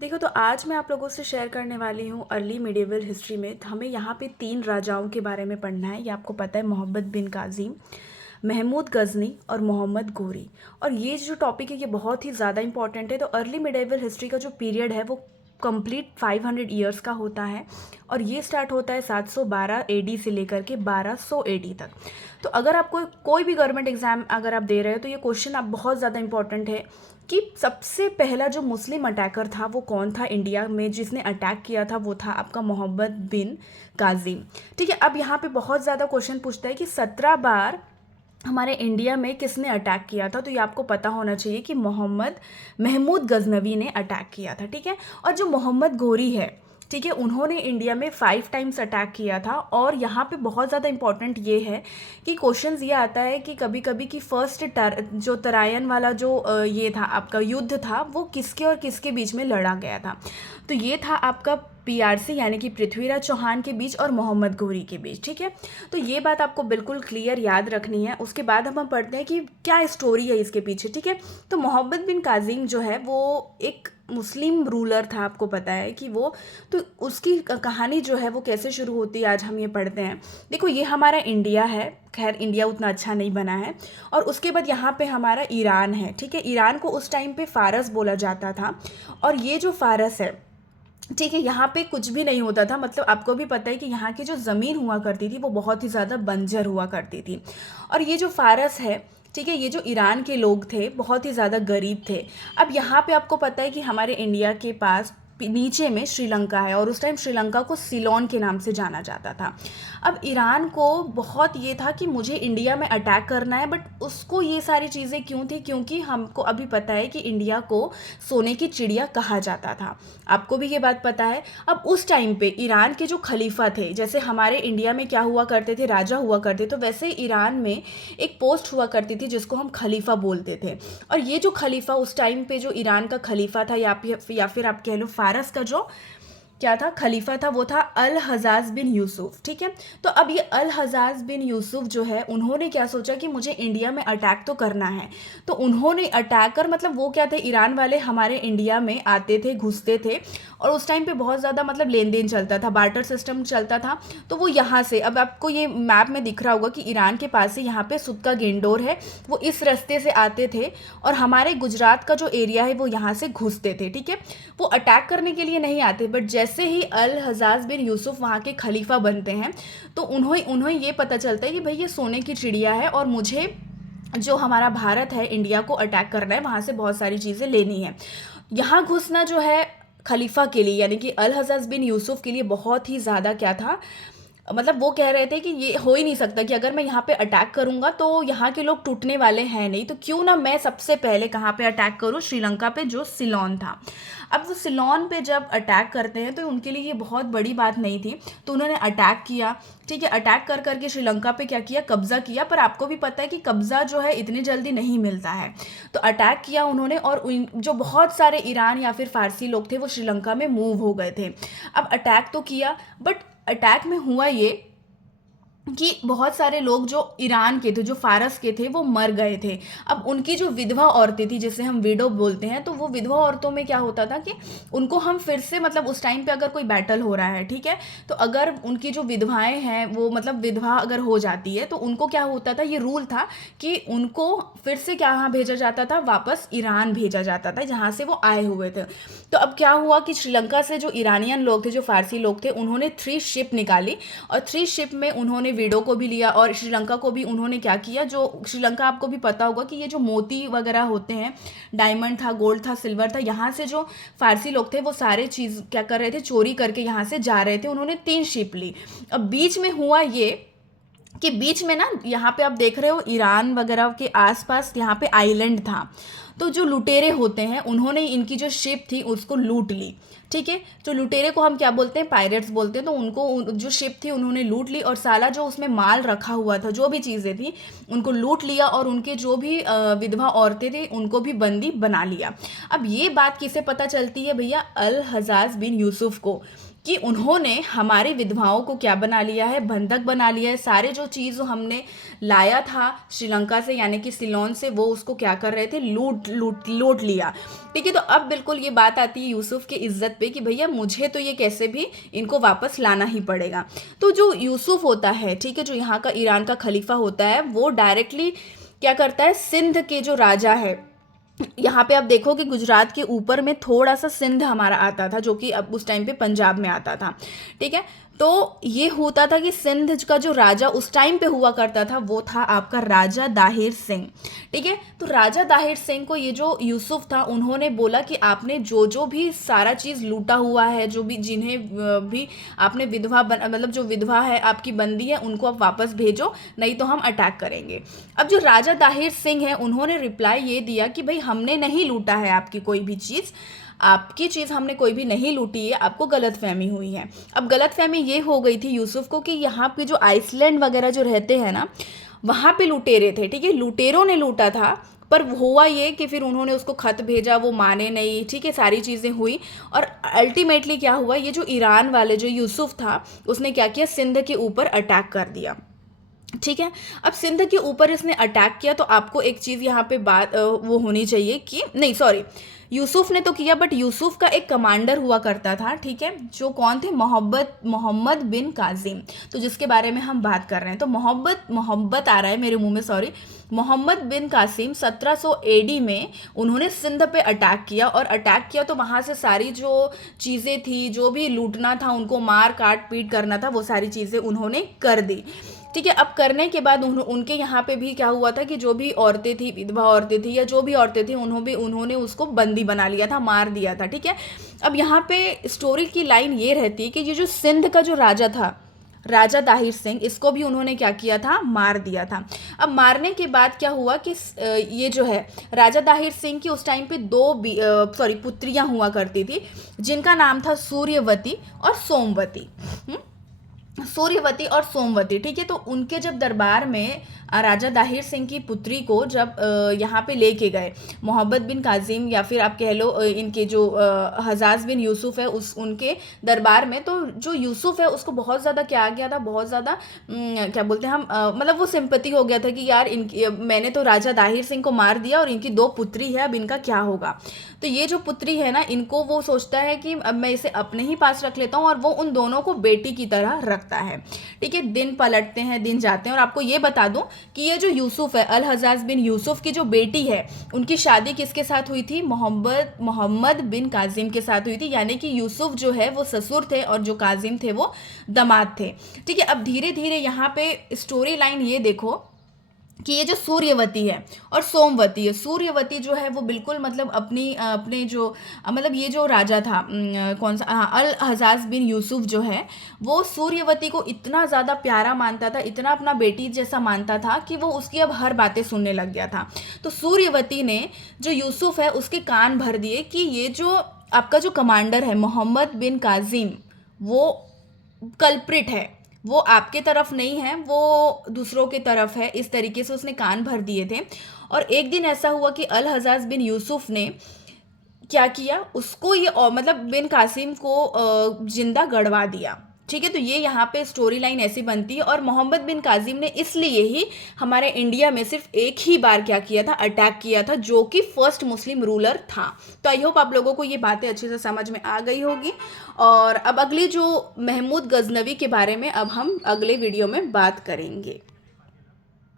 देखो, तो आज मैं आप लोगों से शेयर करने वाली हूँ अर्ली मिडिवल हिस्ट्री में। हमें यहाँ पे 3 राजाओं के बारे में पढ़ना है। ये आपको पता है, मोहम्मद बिन काज़िम, महमूद गज़नी और मोहम्मद गोरी। और ये जो टॉपिक है ये बहुत ही ज़्यादा इंपॉर्टेंट है। तो अर्ली मिडिवल हिस्ट्री का जो पीरियड है वो कंप्लीट 500 ईयर्स का होता है और ये स्टार्ट होता है 712 एडी से लेकर के 1200 एडी तक। तो अगर आपको कोई भी गवर्नमेंट एग्जाम अगर आप दे रहे हो तो ये क्वेश्चन आप बहुत ज़्यादा इंपॉर्टेंट है कि सबसे पहला जो मुस्लिम अटैकर था वो कौन था इंडिया में, जिसने अटैक किया था वो था आपका मोहम्मद बिन काजिम। ठीक है, अब यहाँ पे बहुत ज़्यादा क्वेश्चन पूछता है कि 17 बार हमारे इंडिया में किसने अटैक किया था। तो ये आपको पता होना चाहिए कि मोहम्मद महमूद गजनवी ने अटैक किया था। ठीक है, और जो मोहम्मद गोरी है, ठीक है, उन्होंने इंडिया में 5 टाइम्स अटैक किया था। और यहाँ पे बहुत ज़्यादा इंपॉर्टेंट ये है कि क्वेश्चंस ये आता है कि कभी कभी कि फर्स्ट जो तरायन वाला जो ये था आपका युद्ध था वो किसके और किसके बीच में लड़ा गया था। तो ये था आपका पीआरसी यानी कि पृथ्वीराज चौहान के बीच और मोहम्मद गोरी के बीच। ठीक है, तो ये बात आपको बिल्कुल क्लियर याद रखनी है। उसके बाद हम पढ़ते हैं कि क्या स्टोरी है इसके पीछे। ठीक है, तो मोहम्मद बिन काजिम जो है वो एक मुस्लिम रूलर था, आपको पता है कि वो, तो उसकी कहानी जो है वो कैसे शुरू होती है आज हम ये पढ़ते हैं। देखो, ये हमारा इंडिया है, खैर इंडिया उतना अच्छा नहीं बना है। और उसके बाद यहाँ पे हमारा ईरान है। ठीक है, ईरान को उस टाइम पे फारस बोला जाता था। और ये जो फारस है, ठीक है, यहाँ पे कुछ भी नहीं होता था। मतलब आपको भी पता है कि यहाँ की जो ज़मीन हुआ करती थी वो बहुत ही ज़्यादा बंजर हुआ करती थी। और ये जो फारस है, ठीक है, ये जो ईरान के लोग थे बहुत ही ज़्यादा गरीब थे। अब यहाँ पे आपको पता है कि हमारे इंडिया के पास नीचे में श्रीलंका है और उस टाइम श्रीलंका को सिलोन के नाम से जाना जाता था। अब ईरान को बहुत ये था कि मुझे इंडिया में अटैक करना है, बट उसको ये सारी चीज़ें क्यों थी, क्योंकि हमको अभी पता है कि इंडिया को सोने की चिड़िया कहा जाता था। आपको भी ये बात पता है। अब उस टाइम पे ईरान के जो खलीफा थे, जैसे हमारे इंडिया में क्या हुआ करते थे, राजा हुआ करते, तो वैसे ईरान में एक पोस्ट हुआ करती थी जिसको हम खलीफा बोलते थे। और ये जो खलीफा उस टाइम पे जो ईरान का खलीफा था या फिर आप कह लो फारस का जो क्या था खलीफा था, वो था अल हजाज बिन यूसुफ। ठीक है, तो अब ये अल हजाज बिन यूसुफ जो है उन्होंने क्या सोचा कि मुझे इंडिया में अटैक तो करना है। तो उन्होंने अटैकर, मतलब वो क्या थे, ईरान वाले हमारे इंडिया में आते थे, घुसते थे। और उस टाइम पे बहुत ज़्यादा मतलब लेन देन चलता था, बार्टर सिस्टम चलता था। तो वो यहाँ से, अब आपको ये मैप में दिख रहा होगा कि ईरान के पास से यहाँ पे सुद का गेंडोर है, वो इस रास्ते से आते थे और हमारे गुजरात का जो एरिया है वो यहाँ से घुसते थे। ठीक है, वो अटैक करने के लिए नहीं आते, बट जैसे ही अल हजाज बिन यूसुफ वहाँ के खलीफा बनते हैं तो उन्हें ये पता चलता है कि भाई ये सोने की चिड़िया है और मुझे जो हमारा भारत है, इंडिया को अटैक करना है, वहाँ से बहुत सारी चीज़ें लेनी है। यहाँ घुसना जो है खलीफा के लिए यानी कि अल हजाज बिन यूसुफ के लिए बहुत ही ज़्यादा क्या था, मतलब वो कह रहे थे कि ये हो ही नहीं सकता कि अगर मैं यहाँ पे अटैक करूँगा तो यहाँ के लोग टूटने वाले हैं नहीं, तो क्यों ना मैं सबसे पहले कहाँ पे अटैक करूँ, श्रीलंका पे जो सिलोन था। अब वो सिलोन पे जब अटैक करते हैं तो उनके लिए ये बहुत बड़ी बात नहीं थी, तो उन्होंने अटैक किया। ठीक है, अटैक कर करके श्रीलंका पे क्या किया, कब्जा किया। पर आपको भी पता है कि कब्जा जो है इतनी जल्दी नहीं मिलता है। तो अटैक किया उन्होंने और जो बहुत सारे ईरान या फिर फारसी लोग थे वो श्रीलंका में मूव हो गए थे। अब अटैक तो किया, बट अटैक में हुआ ये कि बहुत सारे लोग जो ईरान के थे, जो फारस के थे, वो मर गए थे। अब उनकी जो विधवा औरतें थी, जिसे हम विडो बोलते हैं, तो वो विधवा औरतों में क्या होता था कि उनको हम फिर से, मतलब उस टाइम पे अगर कोई बैटल हो रहा है, ठीक है, तो अगर उनकी जो विधवाएं हैं वो, मतलब विधवा अगर हो जाती है तो उनको क्या होता था, ये रूल था कि उनको फिर से क्या यहाँ भेजा जाता था, वापस ईरान भेजा जाता था जहाँ से वो आए हुए थे। तो अब क्या हुआ कि श्रीलंका से जो ईरानियन लोग थे, जो फारसी लोग थे, उन्होंने 3 शिप निकाली और 3 शिप में उन्होंने विडो को भी लिया और श्रीलंका को भी उन्होंने क्या किया, जो श्रीलंका आपको भी पता होगा कि ये जो मोती वगैरह होते हैं, डायमंड था, गोल्ड था, सिल्वर था, यहाँ से जो फारसी लोग थे वो सारे चीज़ क्या कर रहे थे, चोरी करके यहाँ से जा रहे थे। उन्होंने 3 शिप ली। अब बीच में हुआ ये कि बीच में ना, यहाँ पे आप देख रहे हो ईरान वगैरह के आसपास यहाँ पे आइलैंड था। तो जो लुटेरे होते हैं उन्होंने इनकी जो शिप थी उसको लूट ली। ठीक है, जो लुटेरे को हम क्या बोलते हैं, पायरेट्स बोलते हैं। तो उनको जो शिप थी उन्होंने लूट ली और साला जो उसमें माल रखा हुआ था, जो भी चीज़ें थी, उनको लूट लिया और उनके जो भी विधवा औरतें थी उनको भी बंदी बना लिया। अब ये बात किसे पता चलती है भैया, अल हजाज बिन यूसुफ को, कि उन्होंने हमारी विधवाओं को क्या बना लिया है, बंधक बना लिया है। सारे जो चीज़ हमने लाया था श्रीलंका से यानी कि सिलोन से, वो उसको क्या कर रहे थे, लूट लिया। ठीक है, तो अब बिल्कुल ये बात आती है यूसुफ की इज्जत पे कि भैया मुझे तो ये कैसे भी इनको वापस लाना ही पड़ेगा। तो जो यूसुफ होता है, ठीक है, जो यहाँ का ईरान का खलीफा होता है, वो डायरेक्टली क्या करता है, सिंध के जो राजा है, यहाँ पे आप देखो कि गुजरात के ऊपर में थोड़ा सा सिंध हमारा आता था, जो कि अब उस टाइम पे पंजाब में आता था। ठीक है, तो ये होता था कि सिंध का जो राजा उस टाइम पे हुआ करता था वो था आपका राजा दाहिर सिंह। ठीक है, तो राजा दाहिर सिंह को ये जो यूसुफ था, उन्होंने बोला कि आपने जो जो भी सारा चीज़ लूटा हुआ है, जो भी जिन्हें भी आपने मतलब जो विधवा है आपकी बंदी है, उनको आप वापस भेजो, नहीं तो हम अटैक करेंगे। अब जो राजा दाहिर सिंह है, उन्होंने रिप्लाई ये दिया कि भाई हमने नहीं लूटा है आपकी कोई भी चीज़, आपकी चीज़ हमने कोई भी नहीं लूटी है, आपको गलतफहमी हुई है। अब गलतफहमी ये हो गई थी यूसुफ को कि यहाँ पे जो आइसलैंड वगैरह जो रहते हैं ना, वहाँ पे लुटेरे थे। ठीक है, लुटेरों ने लूटा था, पर हुआ ये कि फिर उन्होंने उसको खत भेजा, वो माने नहीं। ठीक है, सारी चीज़ें हुई और अल्टीमेटली क्या हुआ, ये जो ईरान वाले जो यूसुफ था, उसने क्या किया, सिंध के ऊपर अटैक कर दिया। ठीक है, अब सिंध के ऊपर इसने अटैक किया, तो आपको एक चीज़ यहाँ पे बात वो होनी चाहिए कि नहीं, सॉरी, यूसुफ ने तो किया, बट यूसुफ का एक कमांडर हुआ करता था। ठीक है, जो कौन थे, मोहम्मद बिन काजिम, तो जिसके बारे में हम बात कर रहे हैं। तो मोहब्बत आ रहा है मेरे मुंह में, सॉरी, मोहम्मद बिन कासिम 1700 एडी में उन्होंने सिंध पे अटैक किया, और अटैक किया तो वहाँ से सारी जो चीज़ें थी, जो भी लूटना था, उनको मार काट पीट करना था, वो सारी चीज़ें उन्होंने कर दी। ठीक है, अब करने के बाद उनके यहाँ पे भी क्या हुआ था कि जो भी औरतें थी, विधवा औरतें थी या जो भी औरतें थी, उन्होंने उसको बंदी बना लिया था, मार दिया था। ठीक है, अब यहाँ पे स्टोरी की लाइन ये रहती है कि ये जो सिंध का जो राजा था, राजा दाहिर सिंह, इसको भी उन्होंने क्या किया था, मार दिया था। अब मारने के बाद क्या हुआ कि ये जो है राजा दाहिर सिंह की उस टाइम पे दो पुत्रियां हुआ करती थी, जिनका नाम था सूर्यवती और सोमवती। सूर्यवती और सोमवती। ठीक है, तो उनके जब दरबार में राजा दाहिर सिंह की पुत्री को जब यहाँ पे लेके गए मोहम्मद बिन काजिम, या फिर आप कह लो इनके जो हजाज बिन यूसुफ है, उनके दरबार में, तो जो यूसुफ है उसको बहुत ज़्यादा क्या आ गया था, बहुत ज़्यादा क्या बोलते हैं हम, मतलब वो सिंपैथी हो गया था कि यार मैंने तो राजा दाहिर सिंह को मार दिया और इनकी दो पुत्री है, अब इनका क्या होगा। तो ये जो पुत्री है ना, इनको वो सोचता है कि अब मैं इसे अपने ही पास रख लेता हूँ, और वो उन दोनों को बेटी की तरह रखता है। ठीक है, दिन पलटते हैं, दिन जाते हैं, और आपको ये बता दूं कि ये जो यूसुफ है, अल हजाज बिन यूसुफ की जो बेटी है, उनकी शादी किसके साथ हुई थी, मोहम्मद बिन काजिम के साथ हुई थी। यानी कि यूसुफ जो है वो ससुर थे और जो काजिम थे वो दामाद थे। ठीक है, अब धीरे धीरे यहाँ पे स्टोरी लाइन ये देखो कि ये जो सूर्यवती है और सोमवती है, सूर्यवती जो है वो बिल्कुल मतलब अपने जो मतलब ये जो राजा था, कौन सा, हाँ, अल हजाज बिन यूसुफ जो है, वो सूर्यवती को इतना ज़्यादा प्यारा मानता था, इतना अपना बेटी जैसा मानता था कि वो उसकी अब हर बातें सुनने लग गया था। तो सूर्यवती ने जो यूसुफ है उसके कान भर दिए कि ये जो आपका जो कमांडर है मोहम्मद बिन काजिम, वो कल्प्रिट है, वो आपके तरफ नहीं है, वो दूसरों के तरफ है। इस तरीके से उसने कान भर दिए थे। और एक दिन ऐसा हुआ कि अल हजाज बिन यूसुफ ने क्या किया, उसको ये मतलब बिन कासिम को जिंदा गड़वा दिया। ठीक है, तो ये यहाँ पे स्टोरी लाइन ऐसी बनती है। और मोहम्मद बिन कासिम ने इसलिए ही हमारे इंडिया में सिर्फ एक ही बार क्या किया था, अटैक किया था, जो कि फर्स्ट मुस्लिम रूलर था। तो आई होप आप लोगों को ये बातें अच्छे से समझ में आ गई होगी। और अब अगली जो महमूद गजनवी के बारे में अब हम अगले वीडियो में बात करेंगे।